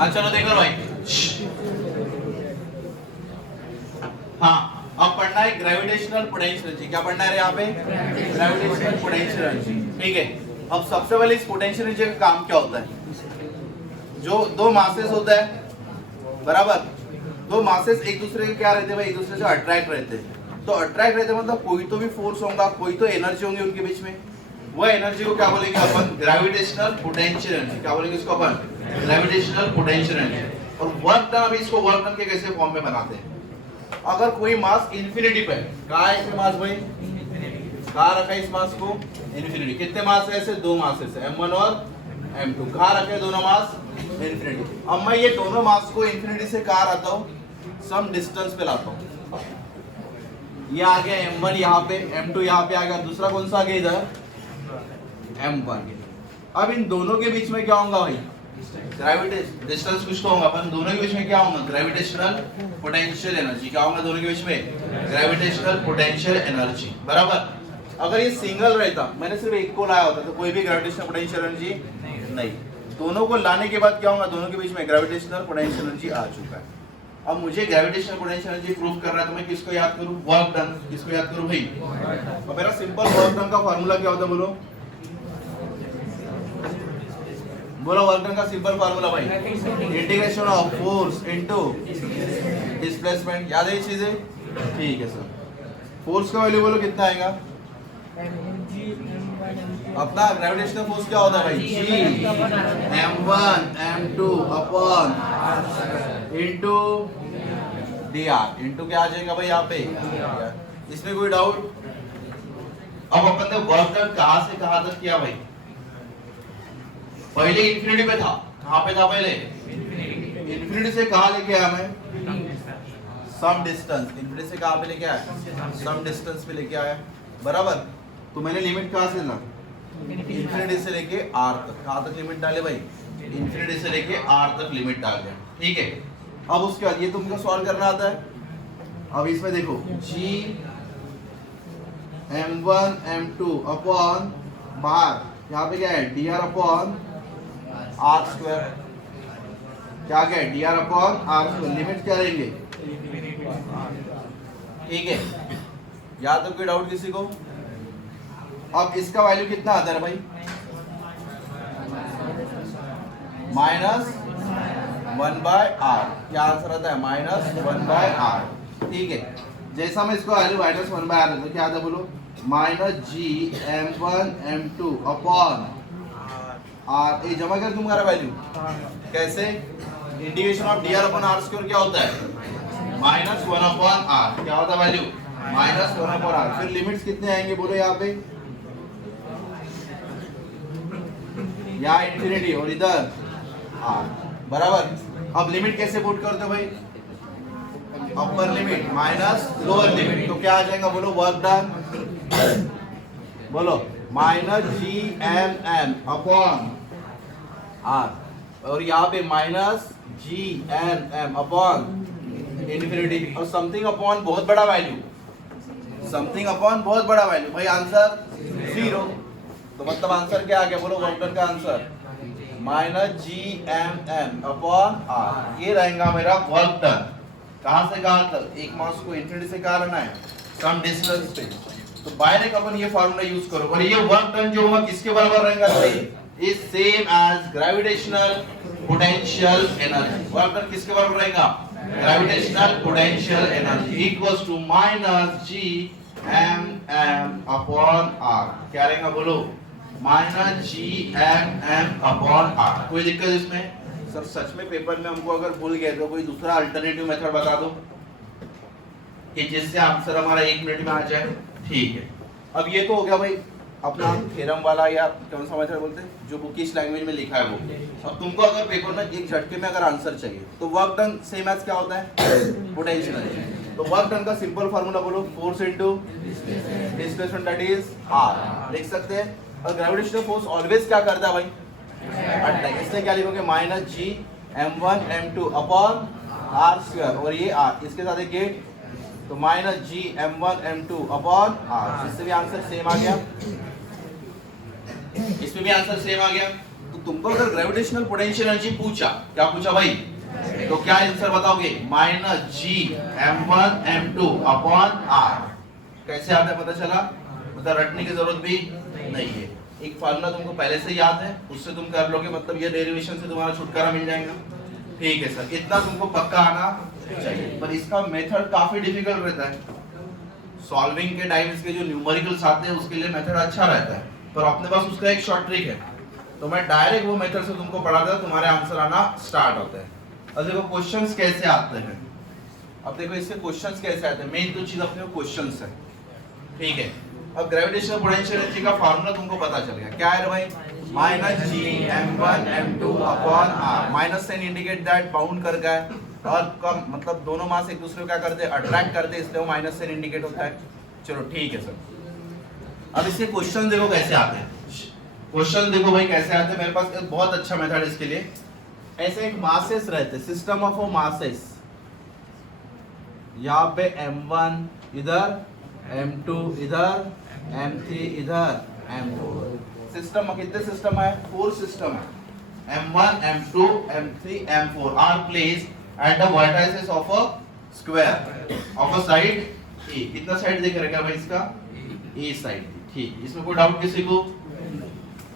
हाँ चलो देखो भाई। हाँ अब पढ़ना है ग्रेविटेशनल पोटेंशियल एनर्जी। क्या पढ़ना है यहाँ पे? Gravitational potential energy. ठीक है, अब सबसे पहले इस पोटेंशियल एनर्जी का काम क्या होता है? जो दो मासेस होता है, बराबर, दो मासेस एक दूसरे के क्या रहते हैं भाई? एक दूसरे से अट्रैक्ट रहते हैं। तो अट्रैक्ट रहते हैं मतलब कोई तो भी फोर्स होगा, कोई तो एनर्जी होंगी उनके बीच में। वो एनर्जी को क्या बोलेंगे अपन? Gravitational potential energy. क्या बोलेंगे इसको अपन? Gravitational potential energy. और वर्क डन, अभी इसको वर्क डन के कैसे फॉर्म में बनाते हैं? अगर कोई मास इंफिनिटी पे, कहाँ है इसमें मास भाई? कहाँ रखा है इस मास को? इंफिनिटी। कितने मास है ऐसे? दो मास है, m1 और m2। कहाँ रखे दोनों मास? इंफिनिटी। अब मैं ये दोनों मास को इंफिनिटी से कहाँ लाता हूँ? सम डिस्टेंस पे लाता हूँ। ये आ गया m1 यहाँ पे, m2 यहाँ पे आ गया, दूसरा कौन सा आ गया इधर? m1। अब इन दोनों के बीच में क्या होगा भाई? ग्रेविटेशन डिस्टेंस कुछ तो होगा, अपन दोनों के बीच में क्या होगा? Gravitational potential energy. क्या होगा दोनों के बीच में? ग्रेविटेशनल पोटेंशियल एनर्जी, बराबर। अगर ये सिंगल रहता, मैंने सिर्फ एक को लाया होता तो कोई भी ग्रेविटेशनल पोटेंशियल एनर्जी नहीं। दोनों को लाने के बाद क्या होगा? दोनों के बीच में ग्रेविटेशनल पोटेंशियल एनर्जी आ चुका है। अब मुझे ग्रेविटेशनल पोटेंशियल एनर्जी प्रूव करना है तो मैं किसको याद करूं? Work done. किसको याद करूं भाई? तो मेरा सिंपल वर्क डन का फार्मूला क्या होता है? बोलो बोलो, वर्क डन का सिंपल फार्मूला भाई, integration of force into displacement. याद है ये चीजें? ठीक है सर। फोर्स का वैल्यू बोलो कितना आएगा? अपना ग्रेविटेशनल फोर्स क्या होता है भाई? G m1 m2 upon into dr। Into क्या आ जाएगा भाई यहाँ पे? इसमें कोई डाउट? अब अपन ने वर्क डन कहां से कहां तक किया भाई? पहले इंफिनिटी पे था। कहां पे था पहले? इंफिनिटी से कहां लेके आया मैं? Some distance. इंफिनिटी से कहां पे लेके आया? सम डिस्टेंस पे लेके आया, बराबर। तो मैंने लिमिट कहां से ला? इंफिनिटी से लेके r तक। कहां तक लिमिट डाले भाई? इंफिनिटी से लेके r तक लिमिट डाल दिया। ठीक है, अब उसके बाद ये तुमको सॉल्व करना आता है। अब इसमें देखो g m1 m2 अपॉन बाहर यहाँ पे क्या है? dr upon r square. क्या क्या है? dr upon r square. Limit क्या रहेंगे? ठीक है, या तो कोई डाउट किसी को? अब इसका वैल्यू कितना आता है भाई? -1/r। क्या आंसर आता है? -1/r। ठीक है, जैसा मैं इसको वैल्यू -1/r तो क्या आता है बोलो? -g m1 m2 upon r। ये जमा कर तुम्हारा वैल्यू कैसे? Integration of dr upon r square क्या होता है? -1/r। क्या होता है वैल्यू? -1/r। फिर लिमिट्स कितने आएंगे बोलो यहाँ पे? यहाँ इंफिनिटी और इधर r, बराबर। अब लिमिट कैसे पुट करते हो भाई? Upper limit minus lower limit. तो क्या आ जाएगा बोलो? वर्क डन बोलो -gmm अपॉन r, और यहाँ पे -gmm अपॉन इंफिनिटी, और समथिंग अपॉन बहुत बड़ा वैल्यू। समथिंग अपॉन बहुत बड़ा वैल्यू भाई, आंसर 0। तो मतलब आंसर क्या आ गया बोलो? वर्क डन का आंसर -gmm अपॉन r। ये रहेगा मेरा वर्क डन। कहां से कहां तक? एक मास को इंफिनिटी से कहां लाना है? सम डिस्टेंस पे। तो डायरेक्ट अपन ये फार्मूला यूज करो और ये वर्क डन जो होगा किसके बराबर रहेगा भाई? Is same as gravitational potential energy. Work done किसके बराबर रहेगा? Gravitational potential energy equals to -gmm upon r। क्या रहेगा बोलो? -gmm upon r। कोई दिक्कत इसमें? सर सच में पेपर में हमको अगर भूल गए तो कोई दूसरा अल्टरनेटिव मेथड बता दो कि जिससे आंसर हमारा 1 मिनट में आ जाए। ठीक है, अब ये तो हो गया भाई अपना थ्योरम वाला, या कौन सा मेथड बोलते हैं जो बुकिश लैंग्वेज में लिखा है वो। अब तुमको अगर पेपर में एक झटके में अगर आंसर चाहिए तो वर्क डन सेम एज क्या होता है? Potential energy. तो वर्क डन का सिंपल फार्मूला बोलो? Force into displacement that is r। लिख सकते हैं। और ग्रेविटेशनल फोर्स ऑलवेज क्या करता है भाई? अट्रैक्ट। इसलिए क्या लिखोगे? -g m1 m2 upon r square, और ये r इसके साथ एक गेट, तो -g m1 m2 upon r। इससे भी आंसर सेम आ गया, इसमें भी आंसर सेम आ गया। तो तुमको अगर ग्रेविटेशनल पोटेंशियल एनर्जी पूछा, क्या पूछा भाई, तो क्या आंसर बताओगे, minus G m1 m2 upon r। कैसे आता है पता चला, मतलब रटने की जरूरत भी नहीं है, एक फार्मूला तुमको पहले से याद है, उससे तुम कर लोगे, मतलब ये डेरिवेशन से तुम्हारा छुटकारा मिल जाएगा। ठीक है सर, इतना तुमको पक्का आना चाहिए, पर इसका मेथड काफी डिफिकल्ट रहता है। सॉल्विंग के टाइम इसके जो न्यूमेरिकल्स आते हैं उसके लिए मेथड अच्छा रहता है, पर अपने पास उसका एक शॉर्ट ट्रिक है, तो मैं डायरेक्ट वो मेथड से तुमको पढ़ाता हूं, तुम्हारे आंसर आना स्टार्ट होते हैं। अब देखो क्वेश्चंस कैसे आते हैं, अब देखो इसके क्वेश्चंस कैसे आते हैं, मेन तो चीज अपने क्वेश्चंस है। ठीक है, अब ग्रेविटेशनल पोटेंशियल एनर्जी का फार्मूला तुमको पता चल गया, क्या है भाई, minus G m1 m2 upon r। Minus sign indicate that bound कर गया है, और कम मतलब दोनों मास एक दूसरे को क्या करते हैं, अट्रैक्ट करते हैं, इसलिए वो माइनस साइन इंडिकेट होता है। चलो ठीक है सर, अब इसके क्वेश्चन देखो कैसे आते हैं, क्वेश्चन देखो भाई कैसे आते हैं, मेरे पास एक बहुत अच्छा मेथड इसके लिए। ऐसे एक मासेस रहते हैं, सिस्टम ऑफ मासेस, यहाँ पे m1 इधर, m2 इधर, m3 इधर, m4। सिस्टम कितने सिस्टम है, 4 सिस्टम है, m1 m2 m3 m4 are placed at the vertices of a square of a side A. कितना साइड देख रखा है भाई इसका, ए साइड। ठीक, इसमें कोई डाउट किसी को।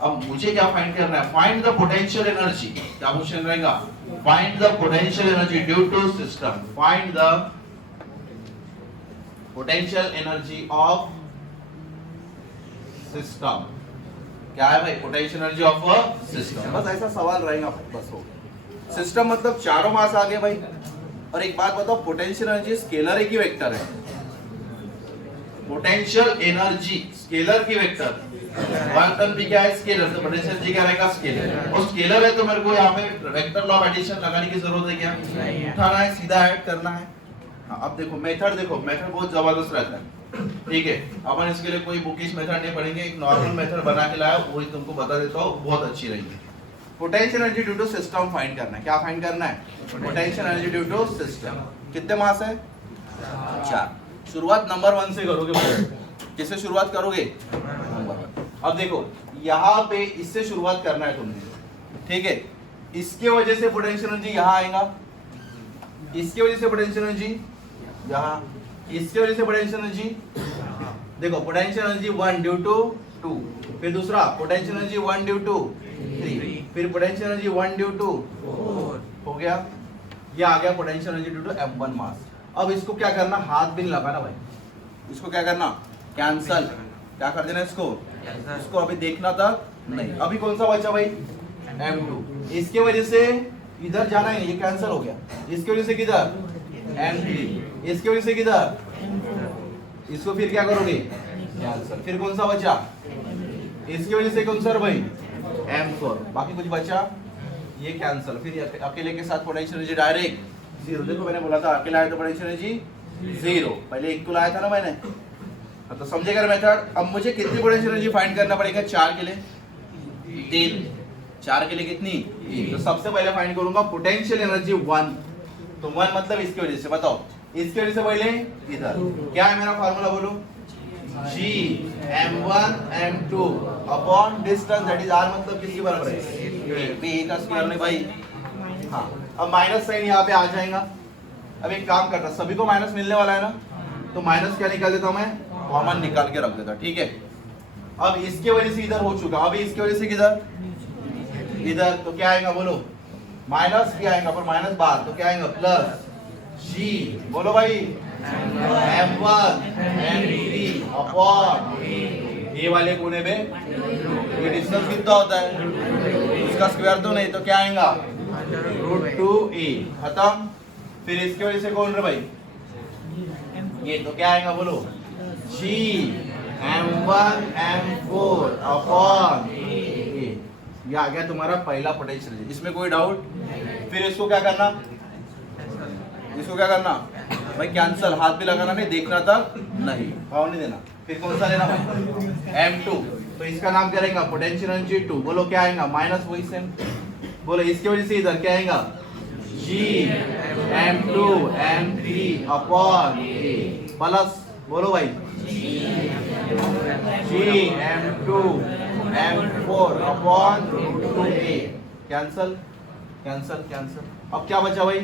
अब मुझे क्या फाइंड करना है, फाइंड द पोटेंशियल एनर्जी। क्या क्वेश्चन रहेगा, find the potential energy due to system, find the potential energy of system. क्या है भाई, potential energy of a system, बस ऐसा सवाल रहेगा, बस हो। सिस्टम मतलब चारों मास आ गए भाई। और एक बात बताओ, पोटेंशियल एनर्जी स्केलर है कि वेक्टर है, पोटेंशियल एनर्जी स्केलर की वेक्टर, वन टर्म भी क्या है स्केलर, तो पोटेंशियल एनर्जी क्या रहेगा स्केलर, और स्केलर है तो मेरे को यहाँ पे वेक्टर लॉ ऑफ एडिशन लगाने की जरूरत है क्या, उठाना है, सीधा ऐड करना है। अब देखो मेथड, देखो मेथड बहुत जबरदस्त रहता है। ठीक है, अपन इसके लिए कोई बुकिश मेथड नहीं पढ़ेंगे, एक नॉर्मल मेथड बना के लाया, वही तुमको बता देता हूँ, बहुत अच्छी रहेगी। Potential energy due to system find करना है, क्या फाइंड करना है, potential energy due to system. कितने मास है, 4। शुरुआत नंबर 1 से करोगे भाई, किससे शुरुआत करोगे, अब देखो यहाँ पे इससे शुरुआत करना है तुमने। ठीक है, इसके वजह से पोटेंशियल एनर्जी यहाँ आएगा, इसके वजह से पोटेंशियल एनर्जी यहाँ, इसके वजह से पोटेंशियल एनर्जी, देखो पोटेंशियल एनर्जी 1 ड्यू टू 2, फिर दूसरा पोटेंशियल एनर्जी 1 ड्यू टू 3, फिर पोटेंशियल एनर्जी 1 ड्यू टू 4, हो गया, ये आ गया potential energy due to m1 mass. अब इसको क्या करना, हाथ भी नहीं लगाना भाई, इसको क्या करना, कैंसल, क्या कर देना इसको अभी देखना था नहीं। अभी कौन सा बचा भाई, m2, इसके वजह से इधर जाना है, ये कैंसिल हो गया, इसकी वजह से किधर m3, इसकी वजह से किधर, इसको फिर क्या करोगे कैंसिल, फिर कौन सा बचा, इसकी वजह से कौन सा भाई m4, बाकी कुछ बचा ये कैंसिल, फिर अकेले के साथ पोटेंशियल एनर्जी डायरेक्ट 0। देखो मैंने बोला था अकेला है तो पोटेंशियल एनर्जी 0, पहले एक को लाया था ना मैंने, तो समझेगा मेथड। अब मुझे कितनी पोटेंशियल एनर्जी फाइंड करना पड़ेगा, 4 के लिए 3, 4 के लिए कितनी 3, तो सबसे पहले फाइंड करूंगा पोटेंशियल एनर्जी 1, तो 1 मतलब इसकी वजह से, बताओ इसकी वजह से पहले इधर क्या है मेरा फार्मूला बोलो, G m1 m2 upon distance that is r, मतलब किसके बराबर है, a का स्क्वायर नहीं भाई। हाँ, अब माइनस साइन यहाँ पे आ जाएगा। अब एक काम करता, सभी को माइनस मिलने वाला है ना, तो माइनस क्या निकाल देता हूँ मैं, कॉमन निकाल के रख देता। ठीक है, अब इसके वजह से इधर हो चुका, अभी इसके वजह से किधर इधर, तो क्या आएगा बोलो, माइनस क्या आएगा, पर माइनस बाहर, तो क्या आएगा प्लस G, बोलो भाई m1 m3 अपॉन ए वाले कोने में ये डिस्टेंस कितना होता है, उसका स्क्वायर तो नहीं, तो क्या आएगा √2a, खत्म। फिर इसके वजह से कौन रहा भाई ये, तो क्या आएगा बोलो G m1 m4 upon a, ये आ गया तुम्हारा पहला पोटेंशियल। इसमें कोई डाउट। फिर इसको क्या करना, इसको क्या करना भाई कैंसल, हाथ भी लगाना नहीं, देखना था नहीं, भाव नहीं देना। फिर कौन सा लेना भाई m2, तो इसका नाम क्या रहेगा पोटेंशियल एनर्जी 2, बोलो क्या आएगा माइनस, वही सेम बोलो, इसकी वजह से इधर क्या आएगा G m2 m3 upon a plus, बोलो भाई G m2 m4 upon a cancel cancel cancel. अब क्या बचा भाई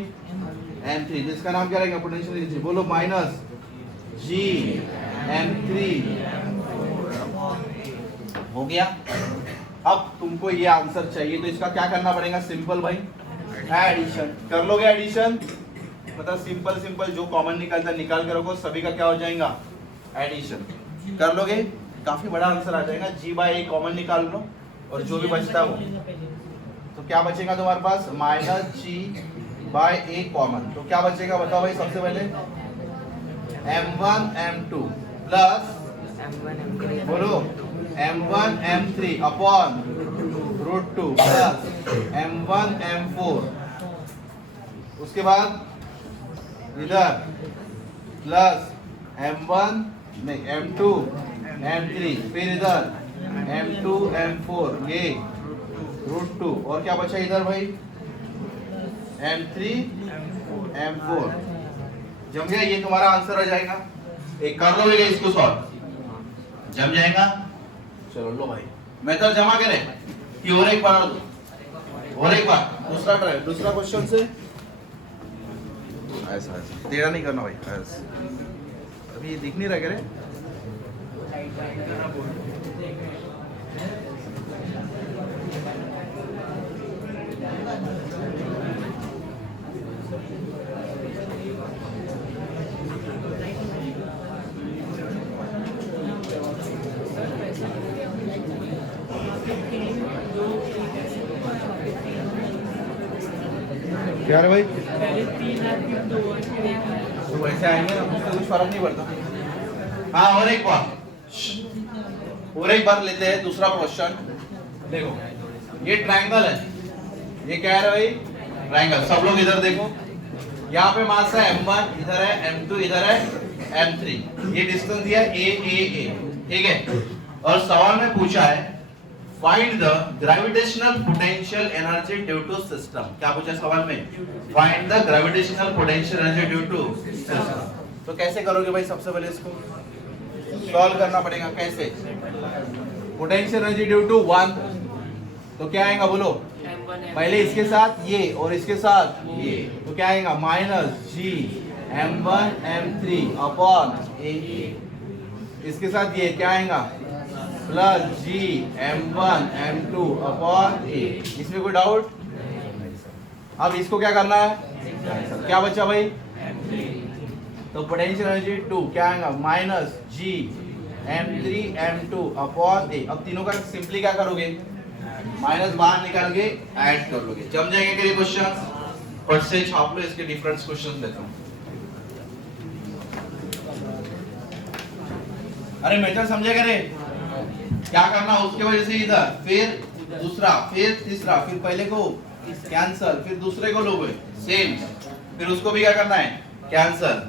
m3, जिसका नाम क्या रहेगा पोटेंशियल एनर्जी, बोलो माइनस g m3 हो गया। अब तुमको ये आंसर चाहिए तो इसका क्या करना पड़ेगा, सिंपल भाई एडिशन कर लोगे। एडिशन मतलब सिंपल सिंपल जो कॉमन निकलता है निकाल के रखो, सभी का क्या हो जाएगा एडिशन कर लोगे, काफी बड़ा आंसर आ जाएगा। g बाय a कॉमन निकाल लो और जो भी बचता है वो, तो क्या बचेगा तुम्हारे पास minus g by a common, तो क्या बचेगा बताओ भाई। सबसे पहले m1 m2 प्लस बोलो m1 m3 upon √2 plus m1 m4, उसके बाद इधर प्लस m1 नहीं m2 m3, फिर इधर m2 m4 ये √2, और क्या बचा इधर भाई m3 m4। जम गया, ये तुम्हारा आंसर आ जाएगा। एक कर लोगे इसको सॉल्व, जम जाएगा। चलो लो भाई मेथड जमा करें कि और एक बार और एक बार दूसरा ट्राई, दूसरा क्वेश्चन से ऐसा ऐसा टेढ़ा नहीं करना भाई, ऐसा अभी दिख नहीं रहा करे। क्या रे भाई तो वैसे आएंगे ना, उससे कुछ फर्क नहीं पड़ता। हाँ और एक बार लेते हैं दूसरा क्वेश्चन। देखो ये ट्रायंगल है, ये क्या है भाई ट्रायंगल। सब लोग इधर देखो, यहाँ पे मास है m1, इधर है m2, इधर है m3, ये डिस्टेंस दिया a, ठीक है। और सवाल में पूछा है find the gravitational potential energy due to system. क्या पूछा सवाल में, find the gravitational potential energy due to system. तो कैसे करोगे भाई, सबसे पहले इसको सॉल्व करना पड़ेगा। कैसे, पोटेंशियल एनर्जी ड्यू टू 1 तो क्या आएगा बोलो, पहले इसके साथ ये और इसके साथ ये, तो क्या आएगा minus g m1 m3 upon a, इसके साथ ये क्या आएगा plus g m1 m2 upon a। इसमें कोई डाउट? अब इसको क्या करना है, क्या बचा भाई तो पोटेंशियल एनर्जी 2 क्या आएगा minus g m3 m2 upon a। अब तीनों का सिंपली क्या करोगे, माइनस बाहर निकाल के ऐड कर लोगे, जम जाएंगे के लिए क्वेश्चन। फट से छाप लो, इसके डिफरेंट क्वेश्चन देता हूं। अरे मेथड समझेगा रे, क्या करना उसके वजह से इधर, फिर दूसरा, फिर तीसरा, फिर पहले को कैंसल, फिर दूसरे को लोगे सेम, फिर उसको भी क्या करना है कैंसल,